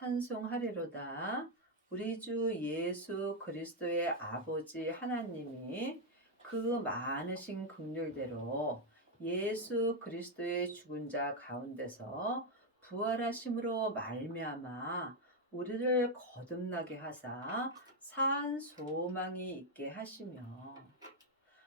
찬송하리로다. 우리 주 예수 그리스도의 아버지 하나님이 그 많으신 긍휼대로 예수 그리스도의 죽은 자 가운데서 부활하심으로 말미암아 우리를 거듭나게 하사 산 소망이 있게 하시며,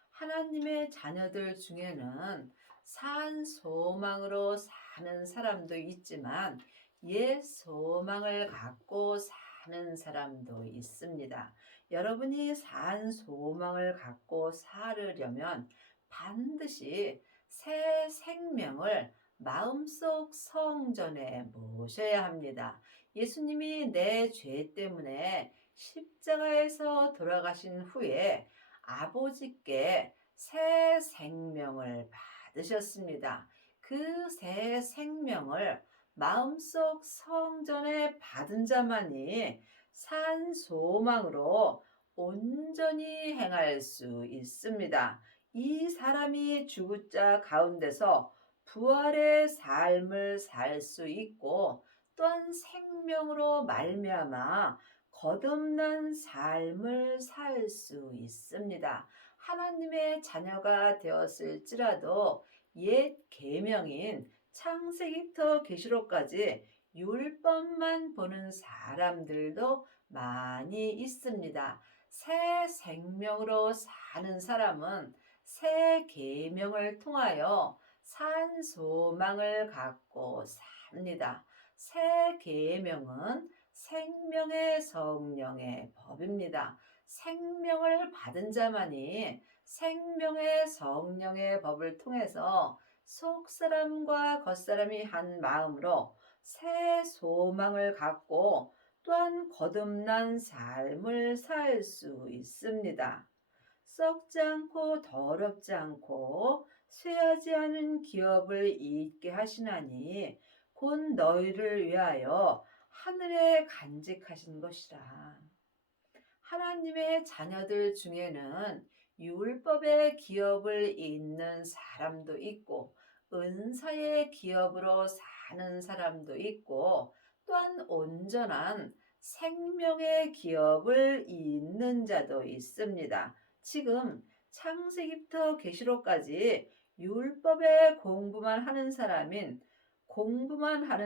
하나님의 자녀들 중에는 산 소망으로 사는 사람도 있지만 옛 소망을 갖고 사는 사람도 있습니다. 여러분이 산 소망을 갖고 살으려면 반드시 새 생명을 마음속 성전에 모셔야 합니다. 예수님이 내 죄 때문에 십자가에서 돌아가신 후에 아버지께 새 생명을 받으셨습니다. 그 새 생명을 마음속 성전에 받은 자만이 산 소망으로 온전히 행할 수 있습니다. 이 사람이 죽은 자 가운데서 부활의 삶을 살 수 있고, 또한 생명으로 말미암아 거듭난 삶을 살 수 있습니다. 하나님의 자녀가 되었을지라도 옛 계명인 창세기부터 계시록까지 율법만 보는 사람들도 많이 있습니다. 새 생명으로 사는 사람은 새 계명을 통하여 산 소망을 갖고 삽니다. 새 계명은 생명의 성령의 법입니다. 생명을 받은 자만이 생명의 성령의 법을 통해서 속사람과 겉사람이 한 마음으로 새 소망을 갖고 또한 거듭난 삶을 살 수 있습니다. 썩지 않고 더럽지 않고 쇠하지 않은 기업을 잊게 하시나니 곧 너희를 위하여 하늘에 간직하신 것이라. 하나님의 자녀들 중에는 율법의 기업을 잇는 사람도 있고, 은사의 기업으로 사는 사람도 있고, 또한 온전한 생명의 기업을 잇는 자도 있습니다. 지금 창세기부터 계시록까지 율법의 공부만 하는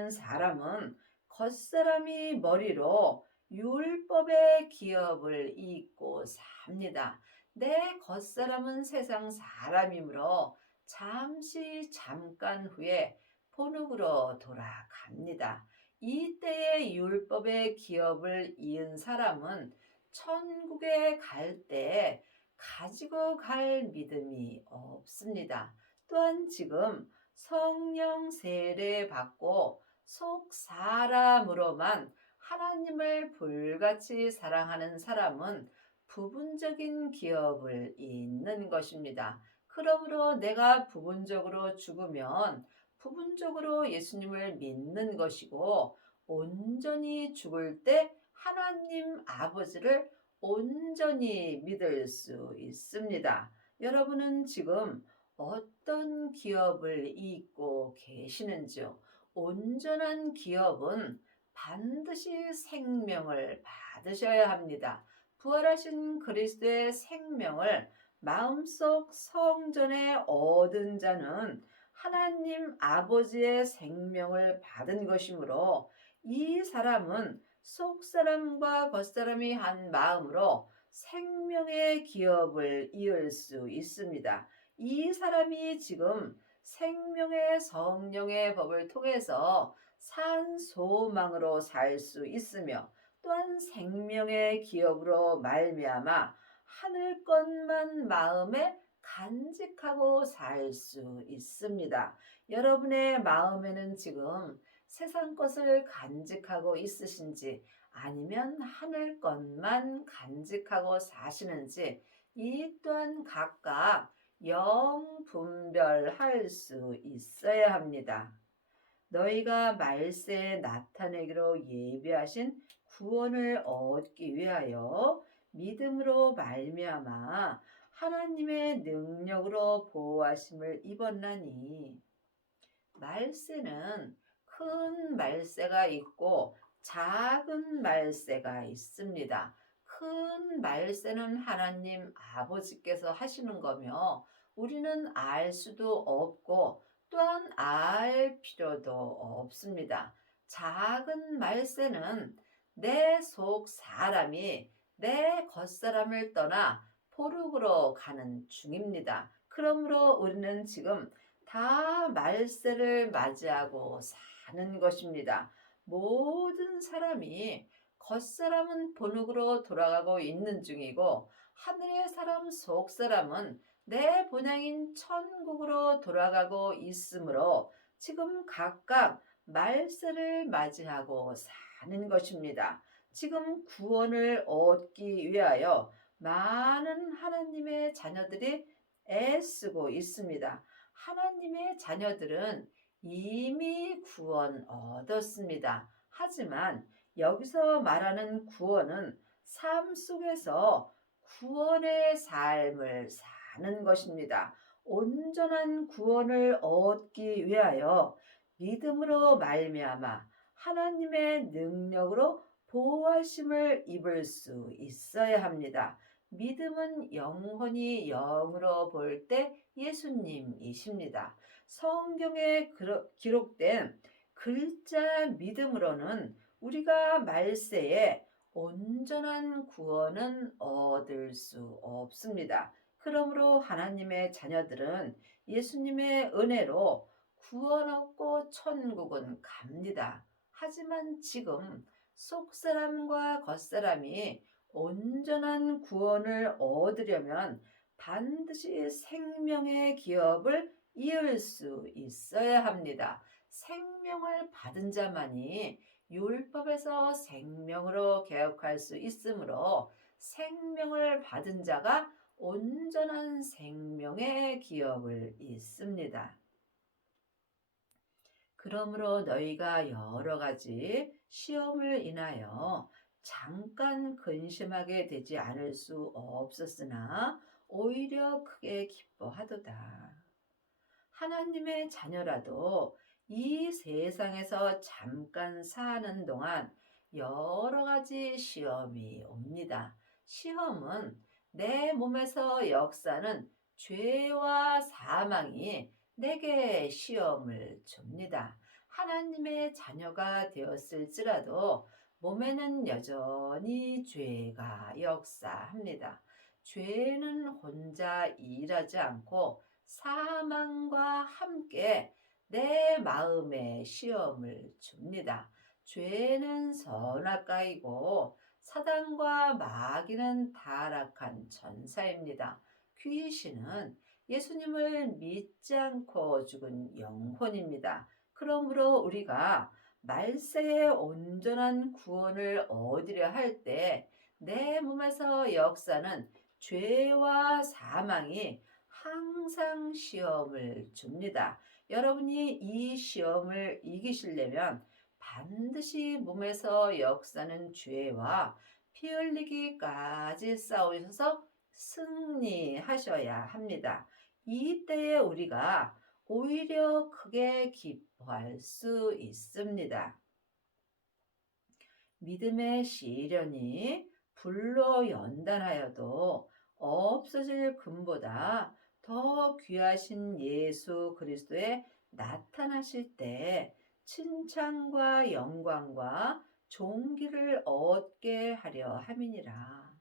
사람은 겉사람이 머리로 율법의 기업을 잇고 삽니다. 내 겉사람은 세상 사람이므로 잠깐 후에 본흙으로 돌아갑니다. 이때의 율법의 기업을 이은 사람은 천국에 갈 때 가지고 갈 믿음이 없습니다. 또한 지금 성령 세례 받고 속 사람으로만 하나님을 불같이 사랑하는 사람은 부분적인 기업을 잇는 것입니다. 그러므로 내가 부분적으로 죽으면 부분적으로 예수님을 믿는 것이고, 온전히 죽을 때 하나님 아버지를 온전히 믿을 수 있습니다. 여러분은 지금 어떤 기업을 잇고 계시는지요? 온전한 기업은 반드시 생명을 받으셔야 합니다. 부활하신 그리스도의 생명을 마음속 성전에 얻은 자는 하나님 아버지의 생명을 받은 것이므로, 이 사람은 속사람과 겉사람이 한 마음으로 생명의 기업을 이을 수 있습니다. 이 사람이 지금 생명의 성령의 법을 통해서 산 소망으로 살 수 있으며, 또한 생명의 기업으로 말미암아 하늘 것만 마음에 간직하고 살 수 있습니다. 여러분의 마음에는 지금 세상 것을 간직하고 있으신지, 아니면 하늘 것만 간직하고 사시는지, 이 또한 각각 영 분별할 수 있어야 합니다. 너희가 말세에 나타내기로 예비하신 구원을 얻기 위하여 믿음으로 말미암아 하나님의 능력으로 보호하심을 입었나니, 말세는 큰 말세가 있고 작은 말세가 있습니다. 큰 말세는 하나님 아버지께서 하시는 거며 우리는 알 수도 없고 또한 알 필요도 없습니다. 작은 말세는 내 속 사람이 내 겉사람을 떠나 포룩으로 가는 중입니다. 그러므로 우리는 지금 다 말세를 맞이하고 사는 것입니다. 모든 사람이 겉사람은 본흙으로 돌아가고 있는 중이고 하늘의 사람 속사람은 내 본향인 천국으로 돌아가고 있으므로 지금 각각 말세를 맞이하고 사는 것입니다. 지금 구원을 얻기 위하여 많은 하나님의 자녀들이 애쓰고 있습니다. 하나님의 자녀들은 이미 구원 얻었습니다. 하지만 여기서 말하는 구원은 삶 속에서 구원의 삶을 사는 것입니다. 온전한 구원을 얻기 위하여 믿음으로 말미암아 하나님의 능력으로 보호하심을 입을 수 있어야 합니다. 믿음은 영혼이 영으로 볼 때 예수님이십니다. 성경에 기록된 글자 믿음으로는 우리가 말세에 온전한 구원은 얻을 수 없습니다. 그러므로 하나님의 자녀들은 예수님의 은혜로 구원 얻고 천국은 갑니다. 하지만 지금 속사람과 겉사람이 온전한 구원을 얻으려면 반드시 생명의 기업을 이을 수 있어야 합니다. 생명을 받은 자만이 율법에서 생명으로 개혁할 수 있으므로 생명을 받은 자가 온전한 생명의 기업을 잇습니다. 그러므로 너희가 여러 가지 시험을 인하여 잠깐 근심하게 되지 않을 수 없었으나 오히려 크게 기뻐하도다. 하나님의 자녀라도 이 세상에서 잠깐 사는 동안 여러 가지 시험이 옵니다. 시험은 내 몸에서 역사는 죄와 사망이 내게 시험을 줍니다. 하나님의 자녀가 되었을지라도 몸에는 여전히 죄가 역사합니다. 죄는 혼자 일하지 않고 사망과 함께 내 마음에 시험을 줍니다. 죄는 선악가이고 사단과 마귀는 타락한 천사입니다. 귀신은 예수님을 믿지 않고 죽은 영혼입니다. 그러므로 우리가 말세의 온전한 구원을 얻으려 할 때 내 몸에서 역사는 죄와 사망이 항상 시험을 줍니다. 여러분이 이 시험을 이기시려면 반드시 몸에서 역사는 죄와 피 흘리기까지 싸우셔서 승리하셔야 합니다. 이때에 우리가 오히려 크게 기뻐할 수 있습니다. 믿음의 시련이 불로 연단하여도 없어질 금보다 더 귀하신 예수 그리스도의 나타나실 때 칭찬과 영광과 존귀를 얻게 하려 함이니라.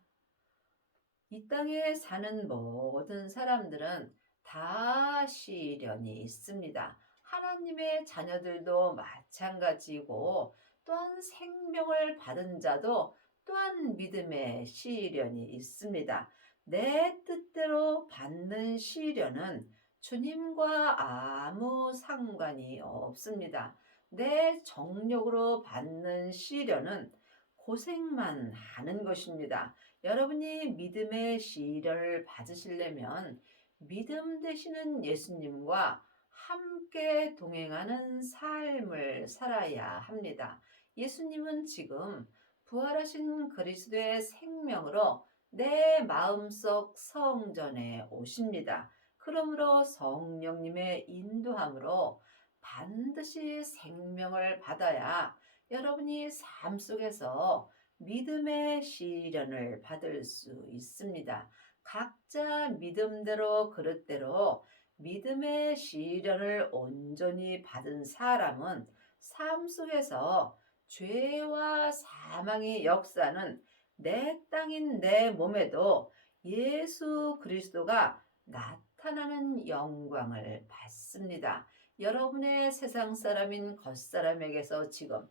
이 땅에 사는 모든 사람들은 다 시련이 있습니다. 하나님의 자녀들도 마찬가지고 또한 생명을 받은 자도 또한 믿음의 시련이 있습니다. 내 뜻대로 받는 시련은 주님과 아무 상관이 없습니다. 내 정욕으로 받는 시련은 고생만 하는 것입니다. 여러분이 믿음의 시련을 받으시려면 믿음 되시는 예수님과 함께 동행하는 삶을 살아야 합니다. 예수님은 지금 부활하신 그리스도의 생명으로 내 마음속 성전에 오십니다. 그러므로 성령님의 인도함으로 반드시 생명을 받아야 여러분이 삶 속에서 믿음의 시련을 받을 수 있습니다. 각자 믿음대로 그릇대로 믿음의 시련을 온전히 받은 사람은 삶 속에서 죄와 사망의 역사는 내 땅인 내 몸에도 예수 그리스도가 나타나는 영광을 받습니다. 여러분의 세상 사람인 겉사람에게서 지금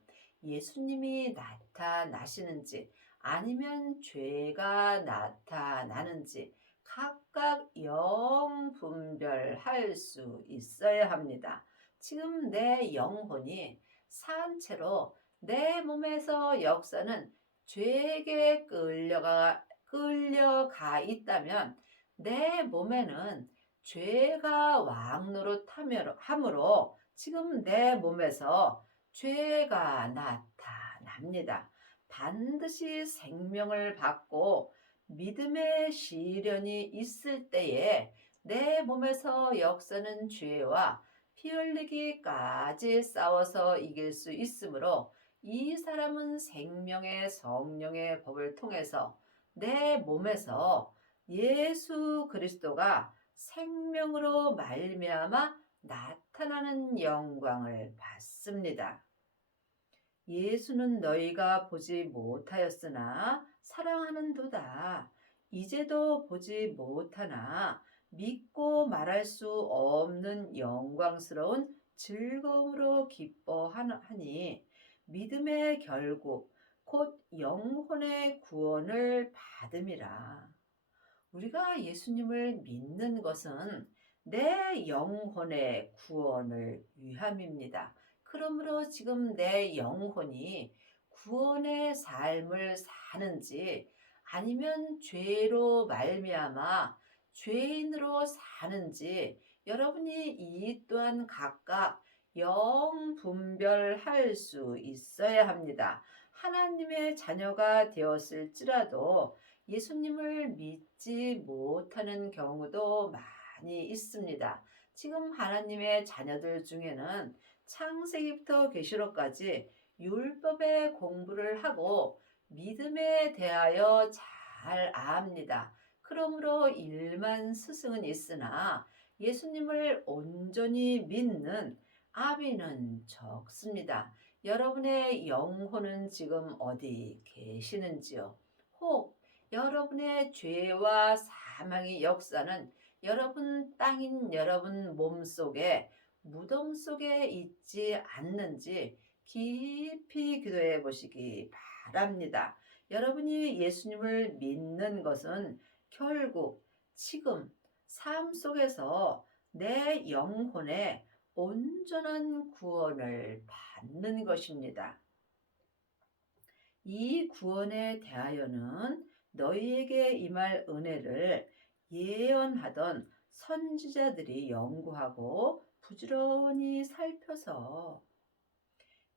예수님이 나타나시는지 아니면 죄가 나타나는지 각각 영분별할 수 있어야 합니다. 지금 내 영혼이 산채로 내 몸에서 역사는 죄에게 끌려가 있다면 내 몸에는 죄가 왕노릇함으로 지금 내 몸에서 죄가 나타납니다. 반드시 생명을 받고 믿음의 시련이 있을 때에 내 몸에서 역사는 죄와 피 흘리기까지 싸워서 이길 수 있으므로 이 사람은 생명의 성령의 법을 통해서 내 몸에서 예수 그리스도가 생명으로 말미암아 나타나는 영광을 받습니다. 예수는 너희가 보지 못하였으나 사랑하는도다. 이제도 보지 못하나 믿고 말할 수 없는 영광스러운 즐거움으로 기뻐하니 믿음의 결국 곧 영혼의 구원을 받음이라. 우리가 예수님을 믿는 것은 내 영혼의 구원을 위함입니다. 그러므로 지금 내 영혼이 구원의 삶을 사는지 아니면 죄로 말미암아 죄인으로 사는지 여러분이 이 또한 각각 영분별할 수 있어야 합니다. 하나님의 자녀가 되었을지라도 예수님을 믿지 못하는 경우도 많이 있습니다. 지금 하나님의 자녀들 중에는 창세기부터 계시록까지 율법의 공부를 하고 믿음에 대하여 잘 압니다. 그러므로 일만 스승은 있으나 예수님을 온전히 믿는 아비는 적습니다. 여러분의 영혼은 지금 어디 계시는지요? 혹 여러분의 죄와 사망의 역사는 여러분 땅인 여러분 몸속에 무덤 속에 있지 않는지 깊이 기도해 보시기 바랍니다. 여러분이 예수님을 믿는 것은 결국 지금 삶 속에서 내 영혼의 온전한 구원을 받는 것입니다. 이 구원에 대하여는 너희에게 임할 은혜를 예언하던 선지자들이 연구하고 부지런히 살펴서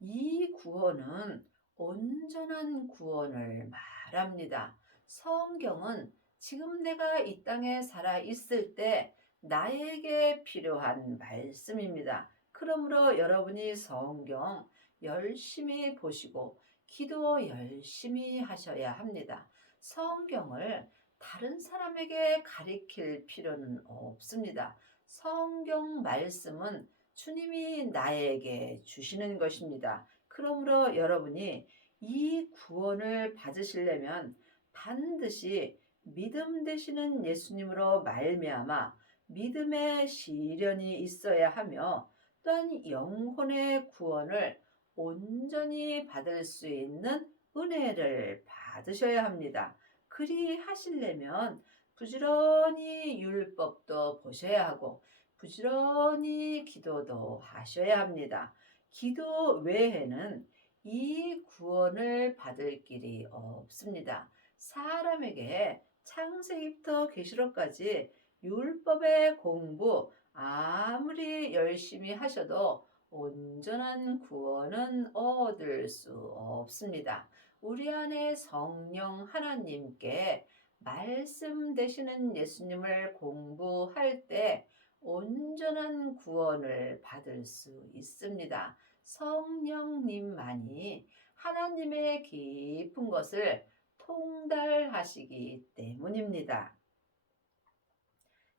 이 구원은 온전한 구원을 말합니다. 성경은 지금 내가 이 땅에 살아 있을 때 나에게 필요한 말씀입니다. 그러므로 여러분이 성경 열심히 보시고 기도 열심히 하셔야 합니다. 성경을 다른 사람에게 가리킬 필요는 없습니다. 성경 말씀은 주님이 나에게 주시는 것입니다. 그러므로 여러분이 이 구원을 받으시려면 반드시 믿음 되시는 예수님으로 말미암아 믿음의 시련이 있어야 하며 또한 영혼의 구원을 온전히 받을 수 있는 은혜를 받으셔야 합니다. 그리 하시려면 부지런히 율법도 보셔야 하고 부지런히 기도도 하셔야 합니다. 기도 외에는 이 구원을 받을 길이 없습니다. 사람에게 창세기부터 계시록까지 율법의 공부 아무리 열심히 하셔도 온전한 구원은 얻을 수 없습니다. 우리 안에 성령 하나님께 말씀 되시는 예수님을 공부할 때 온전한 구원을 받을 수 있습니다. 성령님만이 하나님의 깊은 것을 통달하시기 때문입니다.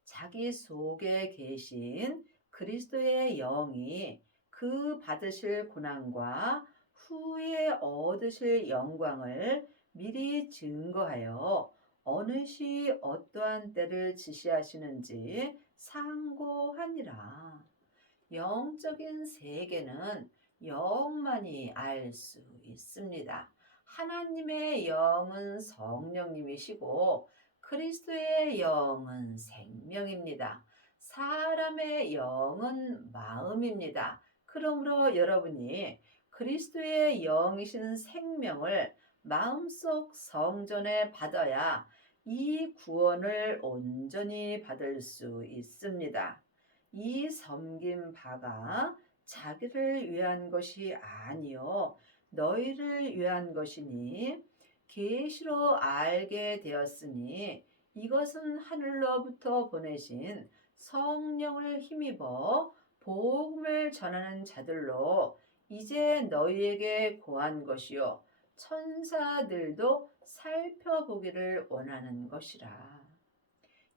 자기 속에 계신 그리스도의 영이 그 받으실 고난과 후에 얻으실 영광을 미리 증거하여 어느 시 어떠한 때를 지시하시는지 상고하니라. 영적인 세계는 영만이 알 수 있습니다. 하나님의 영은 성령님이시고 그리스도의 영은 생명입니다. 사람의 영은 마음입니다. 그러므로 여러분이 그리스도의 영이신 생명을 마음속 성전에 받아야 이 구원을 온전히 받을 수 있습니다. 이 섬긴 바가 자기를 위한 것이 아니요 너희를 위한 것이니 계시로 알게 되었으니 이것은 하늘로부터 보내신 성령을 힘입어 복음을 전하는 자들로 이제 너희에게 고한 것이요 천사들도 살펴보기를 원하는 것이라.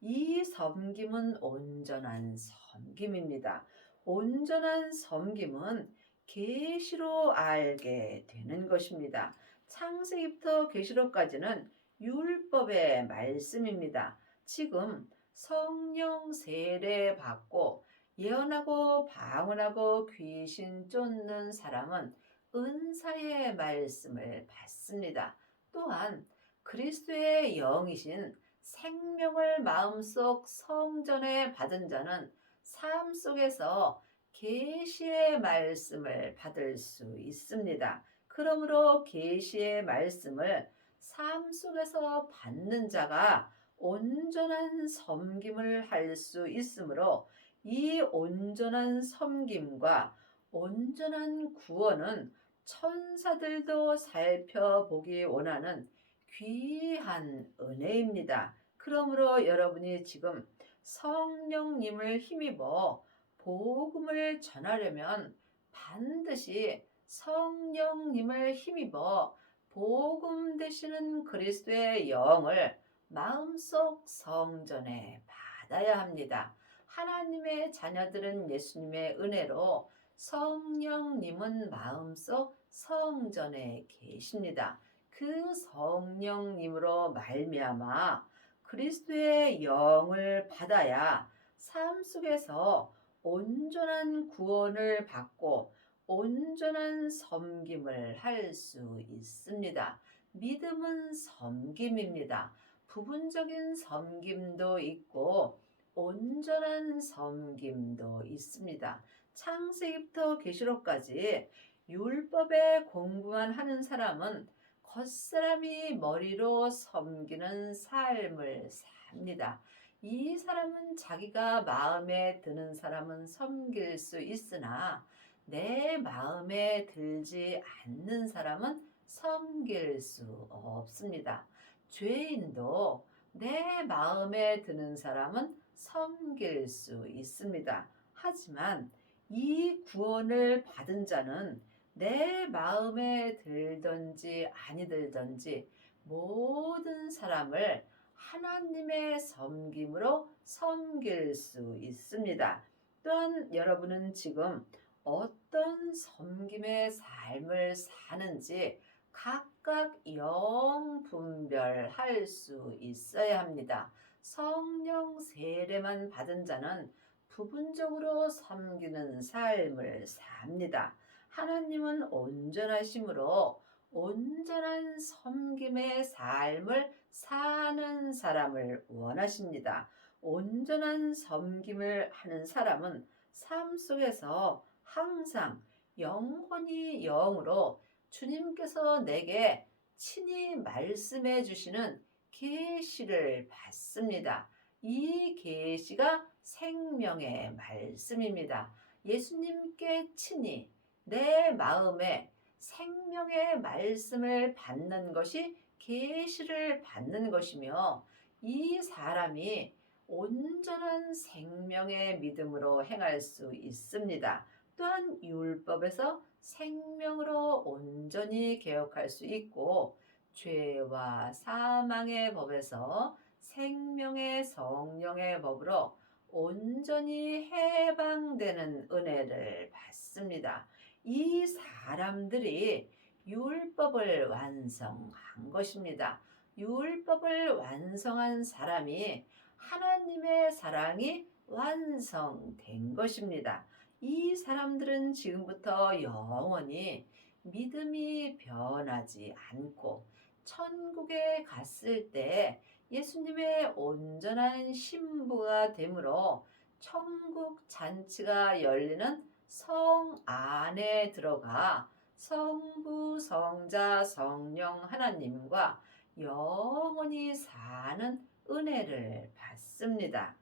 이 섬김은 온전한 섬김입니다. 온전한 섬김은 계시로 알게 되는 것입니다. 창세기부터 계시록까지는 율법의 말씀입니다. 지금 성령 세례 받고 예언하고 방언하고 귀신 쫓는 사람은 은사의 말씀을 받습니다. 또한 그리스도의 영이신 생명을 마음속 성전에 받은 자는 삶 속에서 계시의 말씀을 받을 수 있습니다. 그러므로 계시의 말씀을 삶 속에서 받는 자가 온전한 섬김을 할 수 있으므로 이 온전한 섬김과 온전한 구원은 천사들도 살펴보기 원하는 귀한 은혜입니다. 그러므로 여러분이 지금 성령님을 힘입어 복음을 전하려면 반드시 성령님을 힘입어 복음 되시는 그리스도의 영을 마음속 성전에 받아야 합니다. 하나님의 자녀들은 예수님의 은혜로 성령님은 마음속 성전에 계십니다. 그 성령님으로 말미암아 그리스도의 영을 받아야 삶 속에서 온전한 구원을 받고 온전한 섬김을 할 수 있습니다. 믿음은 섬김입니다. 부분적인 섬김도 있고 온전한 섬김도 있습니다. 창세기부터 계시록까지 율법의 공부만 하는 사람은 겉사람이 머리로 섬기는 삶을 삽니다. 이 사람은 자기가 마음에 드는 사람은 섬길 수 있으나 내 마음에 들지 않는 사람은 섬길 수 없습니다. 죄인도 내 마음에 드는 사람은 섬길 수 있습니다. 하지만 이 구원을 받은 자는 내 마음에 들든지 아니 들든지 모든 사람을 하나님의 섬김으로 섬길 수 있습니다. 또한 여러분은 지금 어떤 섬김의 삶을 사는지 각각 영분별할 수 있어야 합니다. 성령 세례만 받은 자는 부분적으로 섬기는 삶을 삽니다. 하나님은 온전하심으로 온전한 섬김의 삶을 사는 사람을 원하십니다. 온전한 섬김을 하는 사람은 삶 속에서 항상 영혼이 영으로 주님께서 내게 친히 말씀해 주시는 계시를 받습니다. 이 계시가 생명의 말씀입니다. 예수님께 친히 내 마음에 생명의 말씀을 받는 것이 계시를 받는 것이며 이 사람이 온전한 생명의 믿음으로 행할 수 있습니다. 또한 율법에서 생명으로 온전히 개혁할 수 있고 죄와 사망의 법에서 생명의 성령의 법으로 온전히 해방되는 은혜를 받습니다. 이 사람들이 율법을 완성한 것입니다. 율법을 완성한 사람이 하나님의 사랑이 완성된 것입니다. 이 사람들은 지금부터 영원히 믿음이 변하지 않고 천국에 갔을 때 예수님의 온전한 신부가 되므로 천국 잔치가 열리는 성 안에 들어가 성부, 성자, 성령 하나님과 영원히 사는 은혜를 받습니다.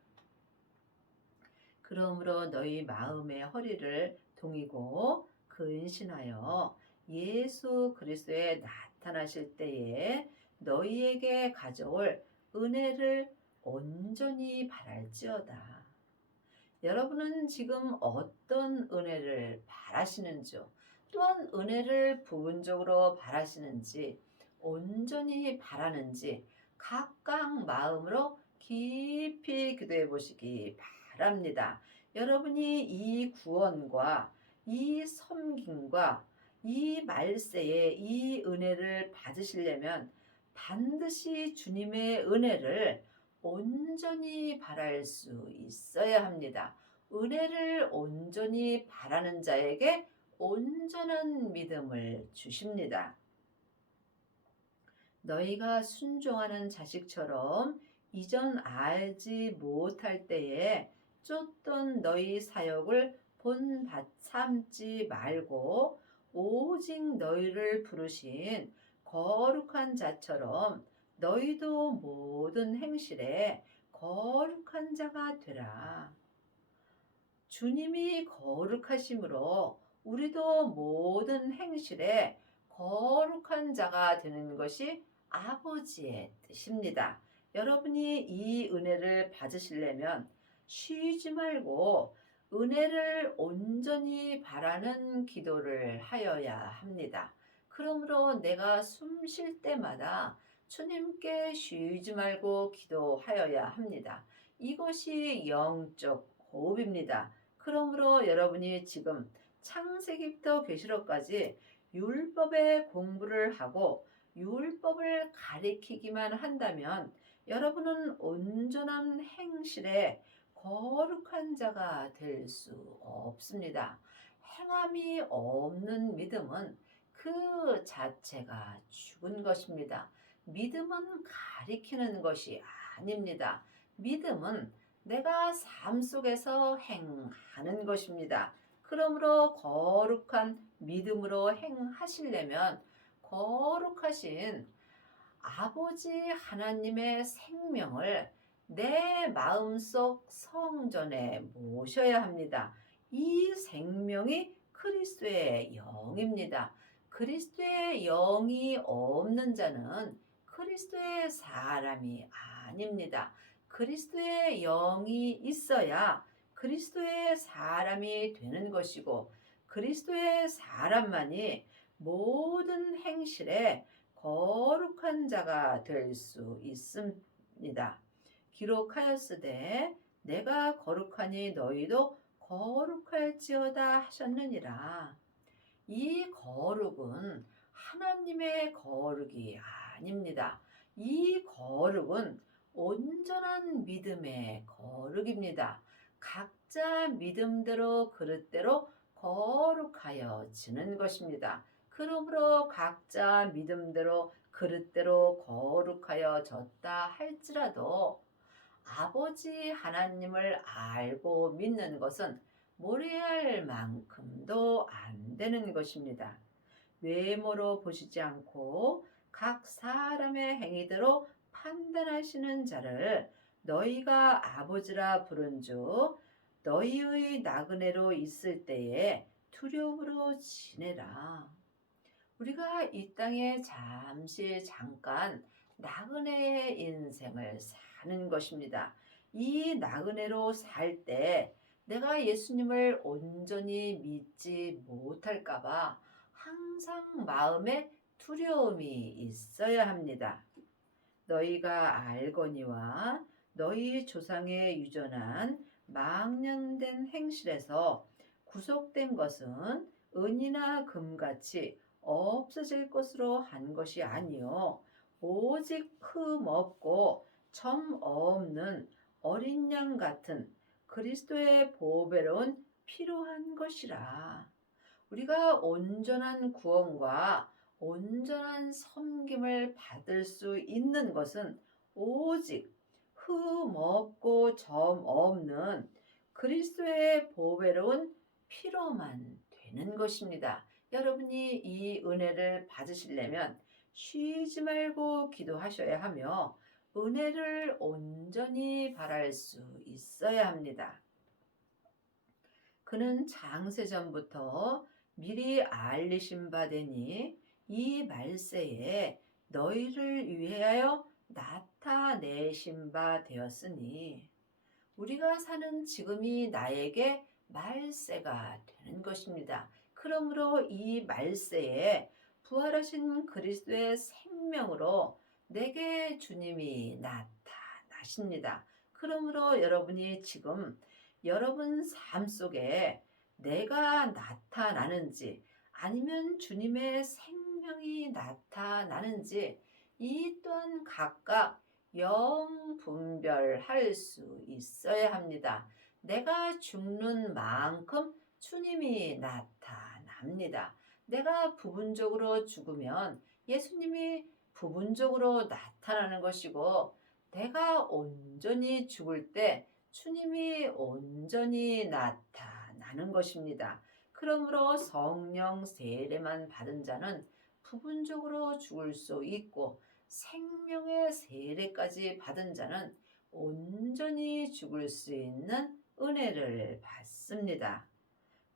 그러므로 너희 마음의 허리를 동이고 근신하여 예수 그리스도에 나타나실 때에 너희에게 가져올 은혜를 온전히 바랄지어다. 여러분은 지금 어떤 은혜를 바라시는지요? 또한 은혜를 부분적으로 바라시는지, 온전히 바라는지 각각 마음으로 깊이 기도해 보시기 바랍니다. 여러분이 이 구원과 이 섬김과 이 말세에 이 은혜를 받으시려면 반드시 주님의 은혜를 온전히 바랄 수 있어야 합니다. 은혜를 온전히 바라는 자에게 온전한 믿음을 주십니다. 너희가 순종하는 자식처럼 이전 알지 못할 때에 쫓던 너희 사역을 본받 삼지 말고 오직 너희를 부르신 거룩한 자처럼 너희도 모든 행실에 거룩한 자가 되라. 주님이 거룩하심으로 우리도 모든 행실에 거룩한 자가 되는 것이 아버지의 뜻입니다. 여러분이 이 은혜를 받으시려면 쉬지 말고 은혜를 온전히 바라는 기도를 하여야 합니다. 그러므로 내가 숨 쉴 때마다 주님께 쉬지 말고 기도하여야 합니다. 이것이 영적 호흡입니다. 그러므로 여러분이 지금 창세기부터 계시록까지 율법의 공부를 하고 율법을 가리키기만 한다면 여러분은 온전한 행실에 거룩한 자가 될 수 없습니다. 행함이 없는 믿음은 그 자체가 죽은 것입니다. 믿음은 가리키는 것이 아닙니다. 믿음은 내가 삶 속에서 행하는 것입니다. 그러므로 거룩한 믿음으로 행하시려면 거룩하신 아버지 하나님의 생명을 내 마음속 성전에 모셔야 합니다. 이 생명이 그리스도의 영입니다. 그리스도의 영이 없는 자는 그리스도의 사람이 아닙니다. 그리스도의 영이 있어야 그리스도의 사람이 되는 것이고 그리스도의 사람만이 모든 행실에 거룩한 자가 될 수 있습니다. 기록하였으되 내가 거룩하니 너희도 거룩할지어다 하셨느니라. 이 거룩은 하나님의 거룩이 아닙니다. 이 거룩은 온전한 믿음의 거룩입니다. 각자 믿음대로 그릇대로 거룩하여지는 것입니다. 그러므로 각자 믿음대로 그릇대로 거룩하여졌다 할지라도 아버지 하나님을 알고 믿는 것은 모래알 만큼도 안 되는 것입니다. 외모로 보시지 않고 각 사람의 행위대로 판단하시는 자를 너희가 아버지라 부른즉 너희의 나그네로 있을 때에 두려움으로 지내라. 우리가 이 땅에 잠깐 나그네의 인생을 사는 것입니다. 이 나그네로 살 때 내가 예수님을 온전히 믿지 못할까봐 항상 마음에 두려움이 있어야 합니다. 너희가 알거니와 너희 조상의 유전한 망령된 행실에서 구속된 것은 은이나 금같이 없어질 것으로 한 것이 아니요 오직 흠 없고 점 없는 어린 양 같은 그리스도의 보배로운 필요한 것이라. 우리가 온전한 구원과 온전한 섬김을 받을 수 있는 것은 오직 흠 없고 점 없는 그리스도의 보배로운 피로만 되는 것입니다. 여러분이 이 은혜를 받으시려면 쉬지 말고 기도하셔야 하며 은혜를 온전히 바랄 수 있어야 합니다. 그는 장세전부터 미리 알리신 바 되니 이 말세에 너희를 위하여 나타내신 바 되었으니 우리가 사는 지금이 나에게 말세가 되는 것입니다. 그러므로 이 말세에 부활하신 그리스도의 생명으로 내게 주님이 나타나십니다. 그러므로 여러분이 지금 여러분 삶 속에 내가 나타나는지 아니면 주님의 생명이 나타나는지 이 또한 각각 분별할 수 있어야 합니다. 내가 죽는 만큼 주님이 나타납니다. 내가 부분적으로 죽으면 예수님이 부분적으로 나타나는 것이고 내가 온전히 죽을 때 주님이 온전히 나타나는 것입니다. 그러므로 성령 세례만 받은 자는 부분적으로 죽을 수 있고 생명의 세례까지 받은 자는 온전히 죽을 수 있는 은혜를 받습니다.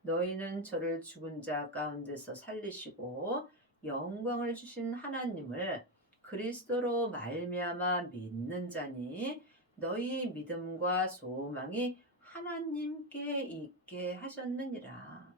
너희는 저를 죽은 자 가운데서 살리시고 영광을 주신 하나님을 그리스도로 말미암아 믿는 자니 너희 믿음과 소망이 하나님께 있게 하셨느니라.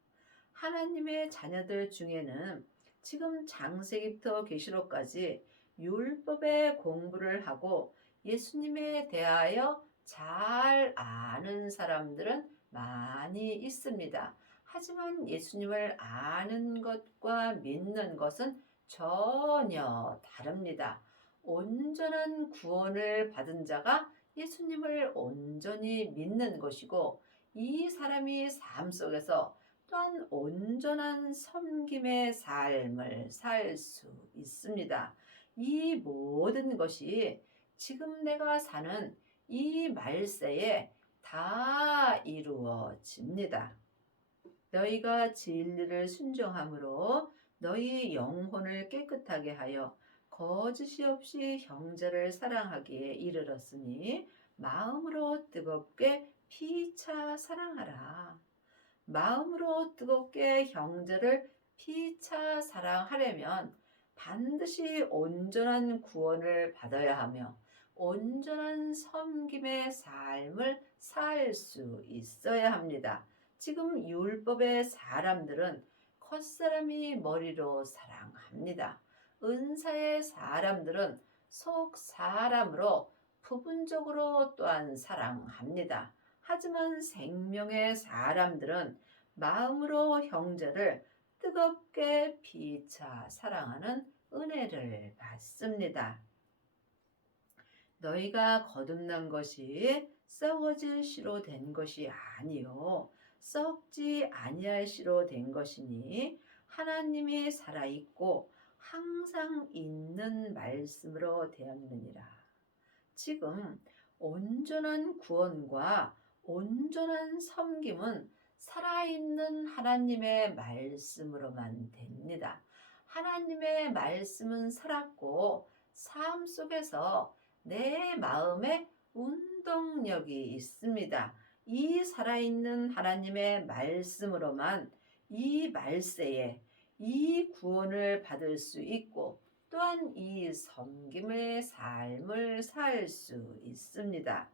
하나님의 자녀들 중에는 지금 창세기부터 계시록까지 율법의 공부를 하고 예수님에 대하여 잘 아는 사람들은 많이 있습니다. 하지만 예수님을 아는 것과 믿는 것은 전혀 다릅니다. 온전한 구원을 받은 자가 예수님을 온전히 믿는 것이고 이 사람이 삶 속에서 또한 온전한 섬김의 삶을 살 수 있습니다. 이 모든 것이 지금 내가 사는 이 말세에 다 이루어집니다. 너희가 진리를 순종함으로 너희 영혼을 깨끗하게 하여 거짓이 없이 형제를 사랑하기에 이르렀으니 마음으로 뜨겁게 피차 사랑하라. 마음으로 뜨겁게 형제를 피차 사랑하려면 반드시 온전한 구원을 받아야 하며 온전한 섬김의 삶을 살 수 있어야 합니다. 지금 율법의 사람들은 겉사람이 머리로 사랑합니다. 은사의 사람들은 속 사람으로 부분적으로 또한 사랑합니다. 하지만 생명의 사람들은 마음으로 형제를 뜨겁게 피차 사랑하는 은혜를 받습니다. 너희가 거듭난 것이 썩어질 씨로 된 것이 아니요 썩지 아니할 씨로 된 것이니 하나님이 살아있고 항상 있는 말씀으로 되었느니라. 지금 온전한 구원과 온전한 섬김은 살아있는 하나님의 말씀으로만 됩니다. 하나님의 말씀은 살았고 삶 속에서 내 마음에 운동력이 있습니다. 이 살아있는 하나님의 말씀으로만 이 말세에 이 구원을 받을 수 있고 또한 이 섬김의 삶을 살 수 있습니다.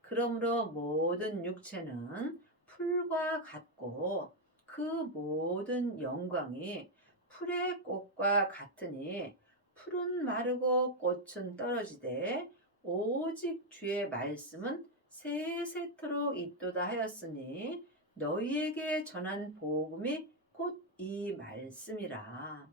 그러므로 모든 육체는 풀과 같고 그 모든 영광이 풀의 꽃과 같으니 풀은 마르고 꽃은 떨어지되 오직 주의 말씀은 세세토록 있도다 하였으니 너희에게 전한 복음이 곧 이 말씀이라.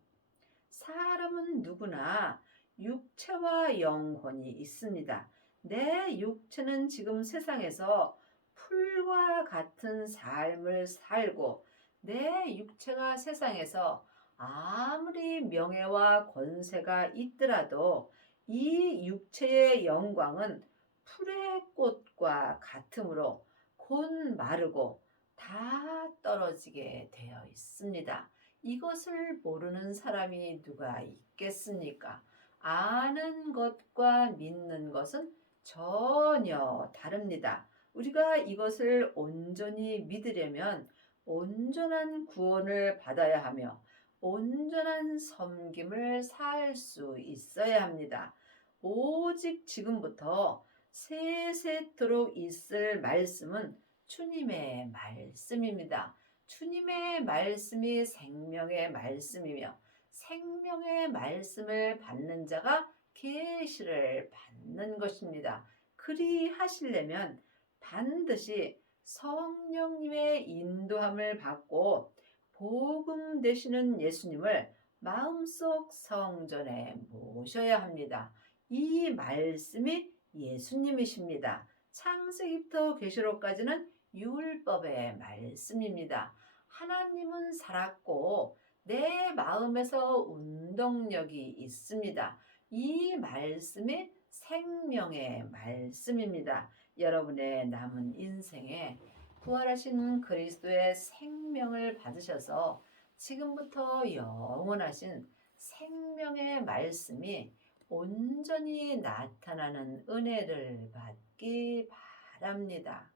사람은 누구나 육체와 영혼이 있습니다. 내 육체는 지금 세상에서 풀과 같은 삶을 살고 내 육체가 세상에서 아무리 명예와 권세가 있더라도 이 육체의 영광은 풀의 꽃과 같으므로 곧 마르고 다 떨어지게 되어 있습니다. 이것을 모르는 사람이 누가 있겠습니까? 아는 것과 믿는 것은 전혀 다릅니다. 우리가 이것을 온전히 믿으려면 온전한 구원을 받아야 하며 온전한 섬김을 살 수 있어야 합니다. 오직 지금부터 세세토록 있을 말씀은 주님의 말씀입니다. 주님의 말씀이 생명의 말씀이며 생명의 말씀을 받는 자가 계시를 받는 것입니다. 그리하시려면 반드시 성령님의 인도함을 받고 복음 되시는 예수님을 마음속 성전에 모셔야 합니다. 이 말씀이 예수님이십니다. 창세기부터 계시록까지는 율법의 말씀입니다. 하나님은 살았고 내 마음에서 운동력이 있습니다. 이 말씀이 생명의 말씀입니다. 여러분의 남은 인생에 부활하신 그리스도의 생명을 받으셔서 지금부터 영원하신 생명의 말씀이 온전히 나타나는 은혜를 받기 바랍니다.